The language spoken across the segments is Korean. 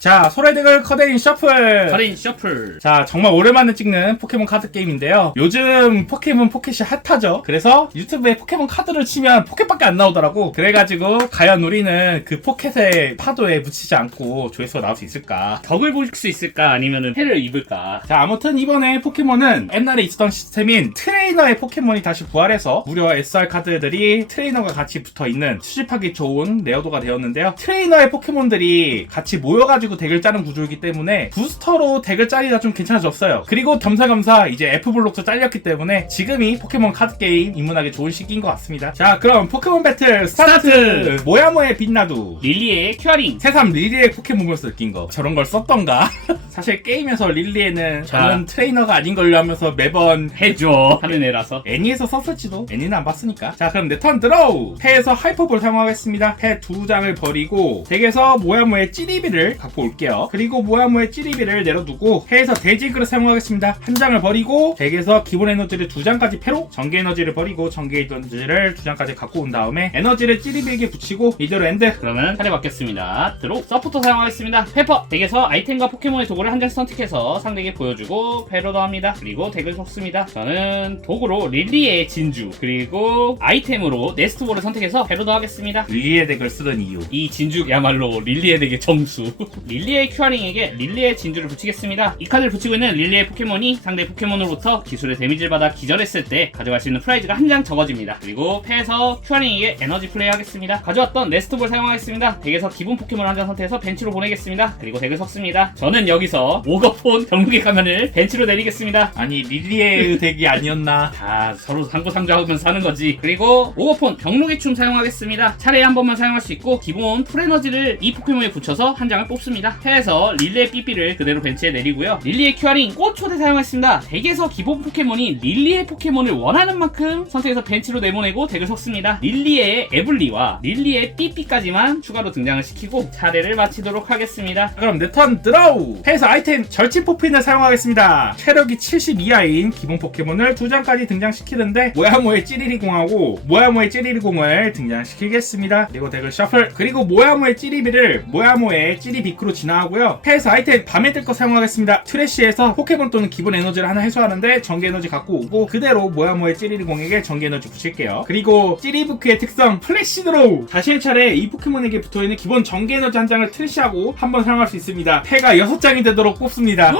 자, 소래득을 커데인 셔플. 카레인 셔플. 자, 정말 오랜만에 찍는 포켓몬 카드 게임인데요. 요즘 포켓몬 포켓이 핫하죠. 그래서 유튜브에 포켓몬 카드를 치면 포켓밖에 안 나오더라고. 그래가지고 과연 우리는 그 포켓의 파도에 묻히지 않고 조회수가 나올 수 있을까? 덕을 볼 수 있을까? 아니면은 해를 입을까? 자, 아무튼 이번에 포켓몬은 옛날에 있었던 시스템인 트레이너의 포켓몬이 다시 부활해서 무려 SR 카드들이 트레이너가 같이 붙어있는 수집하기 좋은 레어도가 되었는데요. 트레이너의 포켓몬들이 같이 모여가지고 덱을 짜는 구조이기 때문에 부스터로 덱을 짜기가 좀 괜찮아졌어요. 그리고 겸사겸사 이제 F블록도 잘렸기 때문에 지금이 포켓몬 카드 게임 입문하기 좋은 시기인 것 같습니다. 자, 그럼 포켓몬 배틀 스타트! 모야모의 빛나두, 릴리의 큐어링. 새삼 릴리의 포켓몬 보면서 느낀 거, 저런 걸 썼던가? 사실 게임에서 릴리에는 저는 트레이너가 아닌 걸로 하면서 매번 해줘 하는 애라서. 애니에서 썼을지도. 애니는 안 봤으니까. 자, 그럼 내 턴 드로우! 패에서 하이퍼볼 사용하겠습니다. 패 2장을 버리고 덱에서 모야모의 찌리비를 갖고 올게요. 그리고 모야모의 찌리비를 내려두고 패에서 대지그를 사용하겠습니다. 한 장을 버리고 덱에서 기본 에너지를 2장까지 패로 전개 에너지를 버리고 전개 에너지를 2장까지 갖고 온 다음에 에너지를 찌리비에게 붙이고 이대로 엔드. 그러면 차례 바뀌었습니다. 드로 서포터 사용하겠습니다. 페퍼. 덱에서 아이템과 포켓몬의 도구를 한 장 선택해서 상대에게 보여주고 패로도 합니다. 그리고 덱을 섞습니다. 저는 도구로 릴리의 진주 그리고 아이템으로 네스트볼을 선택해서 패로도 하겠습니다. 릴리의 덱을 쓰던 이유. 이 진주야말로 릴리의 덱의 정수. 릴리의 큐어링에게 릴리의 진주를 붙이겠습니다. 이 카드를 붙이고 있는 릴리의 포켓몬이 상대 포켓몬으로부터 기술의 데미지를 받아 기절했을 때 가져갈 수 있는 프라이즈가 한 장 적어집니다. 그리고 패에서 큐어링에게 에너지 플레이 하겠습니다. 가져왔던 네스트볼 사용하겠습니다. 덱에서 기본 포켓몬을 한 장 선택해서 벤치로 보내겠습니다. 그리고 덱을 섞습니다. 저는 여기서 오거폰 병국의 가면을 벤치로 내리겠습니다. 아니, 릴리의 덱이 아니었나? 다 서로 상고상조하면서 하는 거지. 그리고 오거폰 병록의 춤 사용하겠습니다. 차례에 한 번만 사용할 수 있고 기본 풀에너지를 이 포켓몬에 붙여서 한 장을 뽑습니다. 패에서 릴리의 삐삐를 그대로 벤치에 내리고요. 릴리의 큐어링 꽃초대 사용했습니다. 덱에서 기본 포켓몬이 릴리의 포켓몬을 원하는 만큼 선택해서 벤치로 내보내고 덱을 섞습니다. 릴리의 에블리와 릴리의 삐삐까지만 추가로 등장을 시키고 차례를 마치도록 하겠습니다. 그럼 내 턴 드로우! 패에서 아이템 절친 포핀을 사용하겠습니다. 체력이 70 이하인 기본 포켓몬을 2장까지 등장시키는데 모야모의 찌리리공하고 모야모의 찌리리공을 등장시키겠습니다. 그리고 덱을 셔플. 그리고 모야모의 찌리비를 모야모의 찌리비크로 진화하고요. 패에서 아이템 밤에 뜰 거 사용하겠습니다. 트래쉬에서 포켓몬 또는 기본 에너지를 하나 해소하는데 전개 에너지 갖고 오고 그대로 모야모의 찌리리공에게 전개 에너지 붙일게요. 그리고 찌리비크의 특성 플래시 드로우. 자신의 차례에 이 포켓몬에게 붙어있는 기본 전개 에너지 한 장을 트래쉬하고 한 번 사용할 수 있습니다. 패가 6장이 되도록 뽑습니다.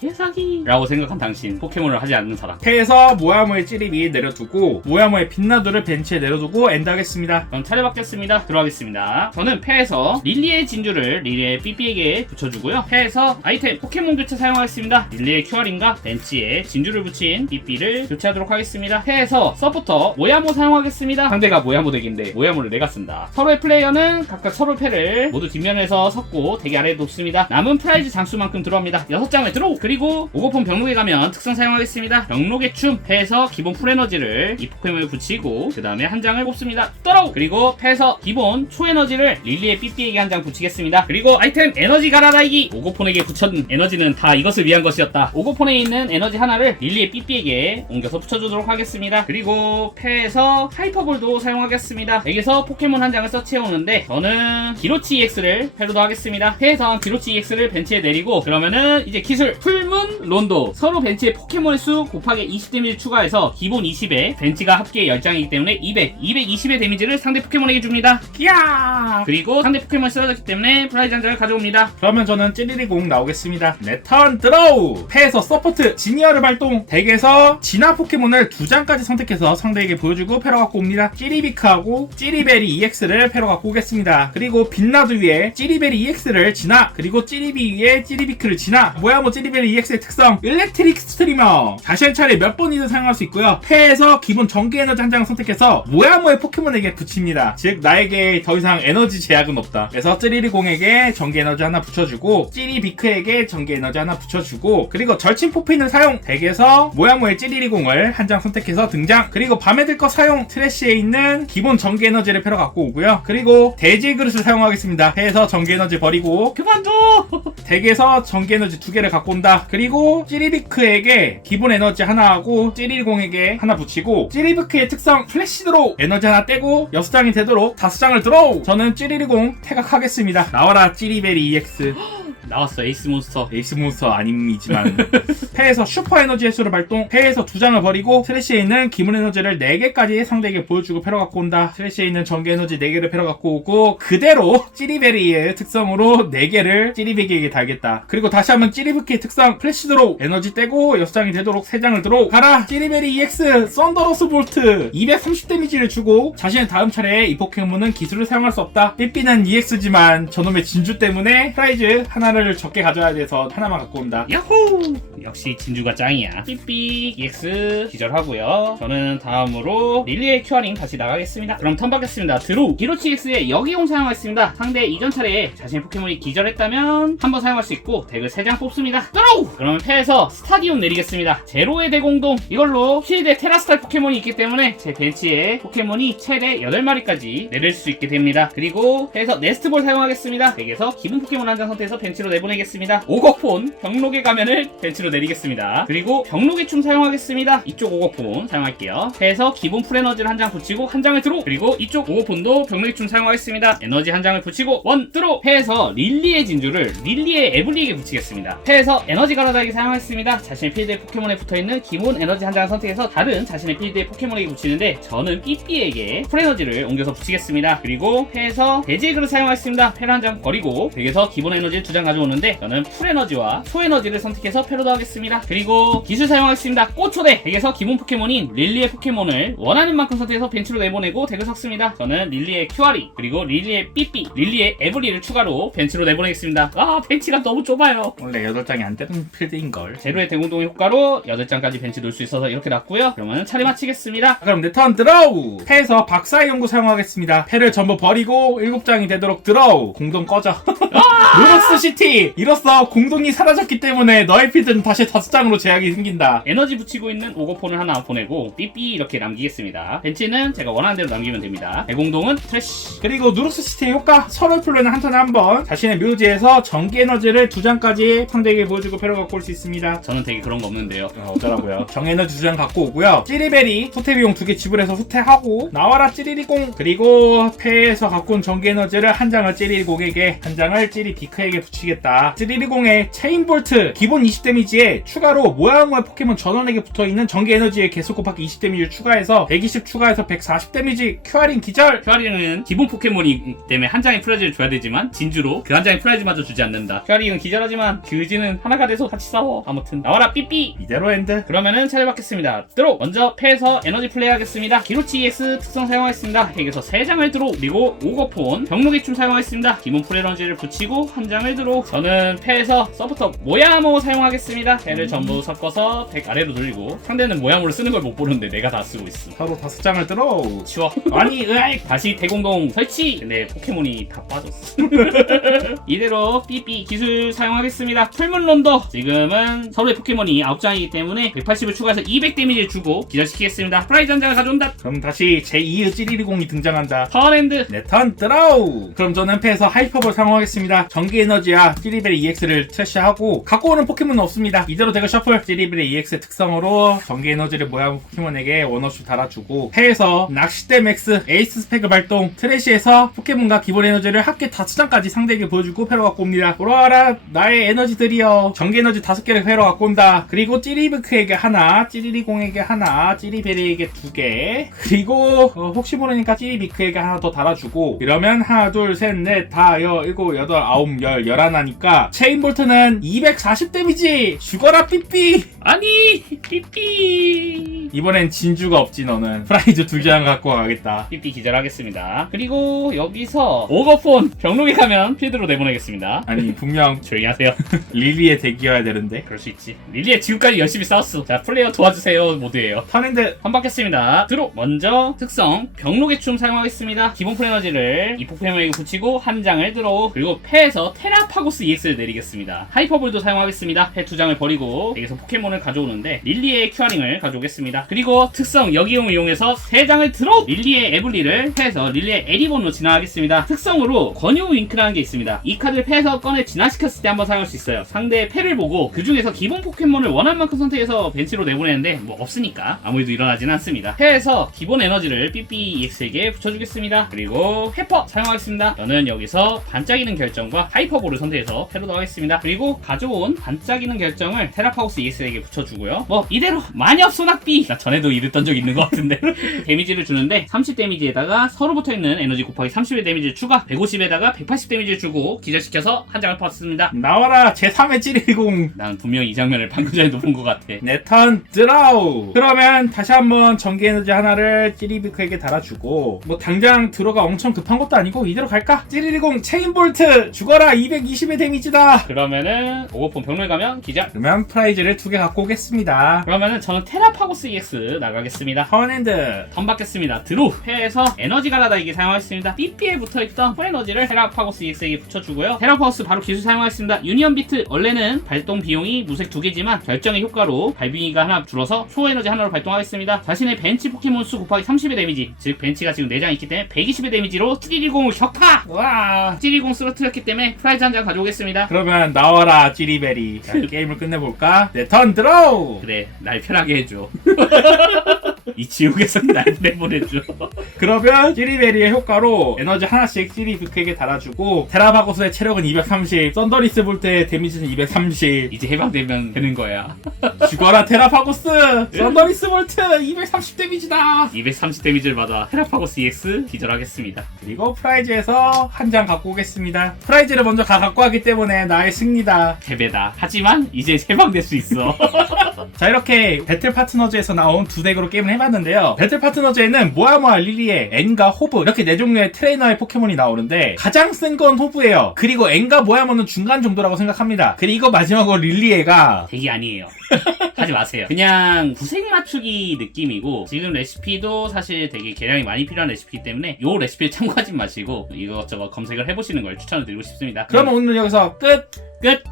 개사기 라고 생각한 당신 포켓몬을 하지 않는 사람. 패에서 모야모의 찌리비 내려두고 모야모의 빛나두를 벤치에 내려두고 엔드 하겠습니다. 그럼 차례 바뀌었습니다. 들어가겠습니다. 저는 패에서 릴리의 진주를 릴리의 삐삐에게 붙여주고요. 패에서 아이템 포켓몬 교체 사용하겠습니다. 릴리의 큐어링과 벤치에 진주를 붙인 삐삐를 교체하도록 하겠습니다. 패에서 서포터 모야모 사용하겠습니다. 상대가 모야모 덱인데 모야모를 내가 쓴다. 서로의 플레이어는 각각 서로의 패를 모두 뒷면에서 섞고 덱이 아래에 놓습니다. 남은 프라이즈 장수만큼 들어옵니다. 6장을 들어! 그리고 오거폰 병록에 가면 특성 사용하겠습니다. 병록의 춤. 패에서 기본 풀에너지를 이 포켓몬에 붙이고 그 다음에 한 장을 뽑습니다. 떨어! 그리고 패에서 기본 초에너지를 릴리의 삐삐에게 한 장 붙이겠습니다. 그리고 아이템 에너지 갈아다이기. 오거폰에게 붙였는 에너지는 다 이것을 위한 것이었다. 오거폰에 있는 에너지 하나를 릴리의 삐삐에게 옮겨서 붙여주도록 하겠습니다. 그리고 패에서 하이퍼볼도 사용하겠습니다. 여기서 포켓몬 한 장을 서치해오는데 저는 기로치 EX를 패로도 하겠습니다. 패에서 기로치 EX를 벤치에 내리고 그러면은 이제 기술 풀문 론도. 서로 벤치에 포켓몬의 수 곱하기 20 데미지 추가해서 기본 20에 벤치가 합계 10장이기 때문에 220의 데미지를 상대 포켓몬에게 줍니다. 이야! 그리고 상대 포켓몬이 쓰러졌기 때문에 프라이즈 한 장을 가져옵니다. 그러면 저는 찌리리공 나오겠습니다. 내 턴 드로우! 패에서 서포트 지니어를 발동. 덱에서 진화 포켓몬을 2장까지 선택해서 상대에게 보여주고 패로 갖고 옵니다. 찌리비크하고 찌리베리 EX를 패로 갖고 오겠습니다. 그리고 빛나두 위에 찌리베리 EX를 진화. 그리고 찌리비 위에 찌리비크를 진화. 모야모 찌리베리 EX의 특성 일렉트릭 스트리머. 자신의 차례 몇 번이든 사용할 수 있고요. 패에서 기본 전개 에너지 한 장을 선택해서 모야모의 포켓몬에게 붙입니다. 즉 나에게 더 이상 에너지 제약은 없다. 그래서 찌리리공에게 전개 에너지 하나 붙여주고 찌리비크에게 전개 에너지 하나 붙여주고 그리고 절친 포핀을 사용. 덱에서 모야모의 찌리리공을 한 장 선택해서 등장. 그리고 밤에 들 거 사용. 트래쉬에 있는 기본 전개 에너지를 패러 갖고 오고요. 그리고 대지의 그릇을 사용하겠습니다. 패에서 전개 에너지 버리고 그만둬! 덱에서 전개 에너지 2개를 갖고 온다. 그리고 찌리비크에게 기본 에너지 하나 하고 찌리리공에게 하나 붙이고 찌리비크의 특성 플래시 드로우 에너지 하나 떼고 6장이 되도록 5장을 드로우. 저는 찌리리공 태각하겠습니다. 나와라 찌리베리 EX. 나왔어. 에이스 몬스터. 에이스 몬스터 아님이지만 패에서 슈퍼 에너지 횟수를 발동. 패에서 2장을 버리고 트래시에 있는 기본 에너지를 4개까지 상대에게 보여주고 패러 갖고 온다. 트래시에 있는 전개 에너지 4개를 패러 갖고 오고 그대로 찌리베리의 특성으로 4개를 찌리베기에게 달겠다. 그리고 다시 한번 찌리베기의 특성 플래시 드로우 에너지 떼고 6장이 되도록 3장을 드로우. 가라 찌리베리 EX 썬더러스 볼트 230 데미지를 주고 자신의 다음 차례에 이 포켓몬은 기술을 사용할 수 없다. 삐삐는 EX지만 저놈의 진주 때문에 프라이즈 하나를 적게 가져야 돼서 하나만 갖고 온다. 야호! 역시 진주가 짱이야. 삐삐 EX 기절하고요. 저는 다음으로 릴리의 큐어링 다시 나가겠습니다. 그럼 턴 받겠습니다. 드로우 기로치 EX의 여기공 사용하겠습니다. 상대 이전 차례에 자신의 포켓몬이 기절했다면 한번 사용할 수 있고 덱을 3장 뽑습니다. 드로우! 그러면 패에서 스타디움 내리겠습니다. 제로의 대공동 이걸로 쉴드에 테라스탈 포켓몬이 있기 때문에 제 벤치에 포켓몬이 최대 8마리까지 내릴 수 있게 됩니다. 그리고 패에서 네스트볼 사용하겠습니다. 덱에서 기본 포켓몬 한 장 선택해서 벤치로 내보내겠습니다. 오거폰 병록의 가면을 벤치로 내리겠습니다. 그리고 병록의 춤 사용하겠습니다. 이쪽 오거폰 사용할게요. 패에서 기본 풀에너지를 한 장 붙이고 한 장을 드로. 그리고 이쪽 오거폰도 병록의 춤 사용하겠습니다. 에너지 한 장을 붙이고 원 드로. 패에서 릴리의 진주를 릴리의 에블리에게 붙이겠습니다. 패에서 에너지 가라다에게 사용하겠습니다. 자신의 필드의 포켓몬에 붙어있는 기본 에너지 한 장을 선택해서 다른 자신의 필드의 포켓몬에게 붙이는데 저는 삐삐에게 풀에너지를 옮겨서 붙이겠습니다. 그리고 패에서 배지에그를 사용하겠습니다. 패를 한 장 버리고 덱에서 기본 에너지를 2장 가져오는데 저는 풀에너지와 소에너지를 선택해서 패로도 하겠습니다. 그리고 기술 사용하겠습니다. 꽃초대 덱에서 기본 포켓몬인 릴리의 포켓몬을 원하는 만큼 선택해서 벤치로 내보내고 덱을 섞습니다. 저는 릴리의 큐아리 그리고 릴리의 삐삐 릴리의 에브리를 추가로 벤치로 내보내겠습니다. 아 벤치가 너무 좁아요. 원래 8장이 안 되는 필드인걸. 제로의 대공동의 효과로 8장까지 벤치 놓을 수 있어서 이렇게 놨고요. 그러면 차례 마치겠습니다. 그럼 내 턴 드로우. 패에서 박사의 연구 사용하겠습니다. 패를 전부 버리고 7장이 되도록 드로우. 공동 꺼져. 루룩스 시티! 이로써 공동이 사라졌기 때문에 너의 필드는 다시 5장으로 제약이 생긴다. 에너지 붙이고 있는 오거폰을 하나 보내고 삐삐 이렇게 남기겠습니다. 벤치는 제가 원하는 대로 남기면 됩니다. 대공동은 트래쉬. 그리고 누룩스 시티의 효과 서로 플레이는 한 턴에 한 번 자신의 묘지에서 전기 에너지를 2장까지 상대에게 보여주고 패러 갖고 올 수 있습니다. 저는 되게 그런 거 없는데요. 어쩌라고요. 정에너지 2장 갖고 오고요. 찌리베리 소태 비용 2개 지불해서 소태하고 나와라 찌리리공. 그리고 패에서 갖고 온 전기 에너지를 한 장을 찌리리공에게 한 장을 찌리비크에게 붙이겠다. 찌리리공의 체인볼트 기본 20 데미지에 추가로 모야모의 포켓몬 전원에게 붙어있는 전기 에너지의 개수 곱하기 20 데미지를 추가해서 120 추가해서 140 데미지 큐아링 기절. 큐아링은 기본 포켓몬이기 때문에 한 장의 프라이즈를 줘야 되지만 진주로 그 한 장의 프라이즈마저 주지 않는다. 큐아링은 기절하지만 규지는 하나가 돼서 같이 싸워. 아무튼 나와라 삐삐. 이대로 엔드. 그러면은 차례 받겠습니다. 드로. 먼저 패에서 에너지 플레이 하겠습니다. 기로치 EX 특성 사용하겠습니다. 덱에서 3장을 드로. 그리고 오거폰 병록의 춤 사용하겠습니다. 기본 풀에너지를 붙이고 한 장을 드로. 저는 패에서 서포터 모야모 사용하겠습니다. 패를 전부 섞어서 덱 아래로 돌리고 상대는 모야모를 쓰는 걸 못 보는데 내가 다 쓰고 있어. 서로 5장을 들어. 치워. 아니 으아익. 다시 대공동 설치. 근데 포켓몬이 다 빠졌어. 이대로 삐삐 기술 사용하겠습니다. 풀문론더. 지금은 서로의 포켓몬이 9장이기 때문에 180을 추가해서 200 데미지를 주고 기절시키겠습니다. 프라이즈 한 장을 가져온다. 그럼 다시 제2의 찌리리공이 등장한다. 턴엔드. 내 턴 드로우. 그럼 저는 패에서 하이퍼볼 사용하겠습니다. 전기 에너지와 찌리베리 EX를 트래시하고 갖고 오는 포켓몬은 없습니다. 이대로 덱을 셔플. 찌리베리 EX의 특성으로 전기 에너지를 모양 포켓몬에게 원어슈 달아주고 패에서 낚싯대 맥스 에이스 스펙을 발동. 트래시에서 포켓몬과 기본 에너지를 합계 5장까지 상대에게 보여주고 패러 갖고 옵니다. 돌아와라 나의 에너지들이여. 전기 에너지 5개를 패러 갖고 온다. 그리고 찌리비크에게 하나, 찌리리공에게 하나, 찌리베리에게 2개. 그리고 혹시 모르니까 찌리비크에게 하나 더 달아주고 이러면 하나 둘 셋 넷 다 일곱 여덟 아홉 열 11하니까 체인볼트는 240 데미지. 죽어라 삐삐. 아니 삐삐. 이번엔 진주가 없지. 너는 프라이즈 2장 갖고 가겠다. 삐삐 기절하겠습니다. 그리고 여기서 오거폰 병록에 가면 필드로 내보내겠습니다. 아니 분명 조용히 하세요. 릴리의 덱이어야 되는데. 그럴 수 있지. 릴리에 지금까지 열심히 싸웠어. 자 플레이어 도와주세요 모드예요. 턴엔드. 한 받겠습니다. 드로. 먼저 특성 병록의 춤 사용하겠습니다. 기본 풀에너지를 이 포켓몬에게 붙이고 한 장을 드로우. 그리고 패에서 테라파고스 EX를 내리겠습니다. 하이퍼볼도 사용하겠습니다. 패 2장을 상황을 버리고 여기서 포켓몬을 가져오는데 릴리의 큐어링을 가져오겠습니다. 그리고 특성 역이용을 이용해서 3장을 들어 릴리의 에블리를 패해서 릴리의 에리본으로 진화하겠습니다. 특성으로 권유 윙크라는 게 있습니다. 이 카드를 패해서 꺼내 진화시켰을 때 한번 사용할 수 있어요. 상대의 패를 보고 그 중에서 기본 포켓몬을 원하는 만큼 선택해서 벤치로 내보내는데 뭐 없으니까 아무 일도 일어나지는 않습니다. 패해서 기본 에너지를 삐삐EX에게 붙여주겠습니다. 그리고 페퍼 사용하겠습니다. 저는 여기서 반짝이는 결정과 하이퍼볼을 선택해서 패로 넣어가겠습니다. 그리고 가져온 반짝이는 결정을 테라파고스 EX에게 붙여주고요. 뭐 이대로 마녀 소낙비 나 전에도 이랬던 적 있는 것 같은데 데미지를 주는데 30 데미지에다가 서로 붙어있는 에너지 곱하기 30의 데미지를 추가 150에다가 180 데미지를 주고 기절시켜서 한 장을 퍼왔습니다. 나와라 제3의 찌리공. 난 분명히 이 장면을 방금 전에도 본 것 같아. 내 턴 드라우. 그러면 다시 한번 전기 에너지 하나를 찌리비크에게 달아주고 뭐 당장 들어가 엄청 급한 것도 아니고 이대로 갈까? 찌리리공 체인볼트 죽어라. 220의 데미지다. 그러면은 오고폰 병로에 가면 기절. 그러면 프라이즈를 2개 갖고 오겠습니다. 그러면은 저는 테라파고스 EX 나가겠습니다. 턴핸드. 턴 받겠습니다. 드로우 패에서 에너지 갈라다이기 사용하겠습니다. 삐삐에 붙어있던 풀에너지를 테라파고스 EX에게 붙여주고요. 테라파고스 바로 기술 사용하겠습니다. 유니언 비트 원래는 발동 비용이 무색 2개지만 결정의 효과로 발비가 하나 줄어서 소에너지 하나로 발동하겠습니다. 자신의 벤치 포켓몬 수 곱하기 30의 데미지, 즉 벤치가 지금 4장 있기 때문에 120의 데미지로 찌리리공을 격파! 와, 찌리리공 쓰러뜨렸기 때문에 프라이즈 한 장 가져오겠습니다. 그러면 나와라 찌리베리. 자, 게임을 끝내볼까? 내 턴 드로우. 그래, 날 편하게 해줘. 이 지옥에서 날 내보내줘. 그러면 찌리베리의 효과로 에너지 하나씩 찌리비크에게 달아주고 테라바고스의 체력은 230, 썬더리스 볼트의 데미지는 230. 이제 해방되면 되는 거야. 죽어라 테라파고스. 썬더리스 볼트 230 데미지다. 230 데미지를 받아 테라파고스 EX 기절하겠습니다. 그리고 프라이즈에서 한 장 갖고 오겠습니다. 프라이즈를 먼저 갖고 하기 때문에 나의 승리다. 패배다. 하지만 이제 해방될 수 있어. 자, 이렇게 배틀 파트너즈에서 나온 두 덱으로 게임을 해봤는데요. 배틀 파트너즈에는 모아모아 릴리에 엔과 호브 이렇게 네 종류의 트레이너의 포켓몬이 나오는데 가장 센 건 호브예요. 그리고 엔과 모아모는 중간 정도라고 생각합니다. 그리고 마지막으로 릴리에가 되게 아니에요. 하지 마세요. 그냥 구색 맞추기 느낌이고 지금 레시피도 사실 되게 계량이 많이 필요한 레시피이기 때문에 이 레시피를 참고하지 마시고 이것저것 검색을 해보시는 걸 추천을 드리고 싶습니다. 그러면 오늘 여기서 끝! 끝!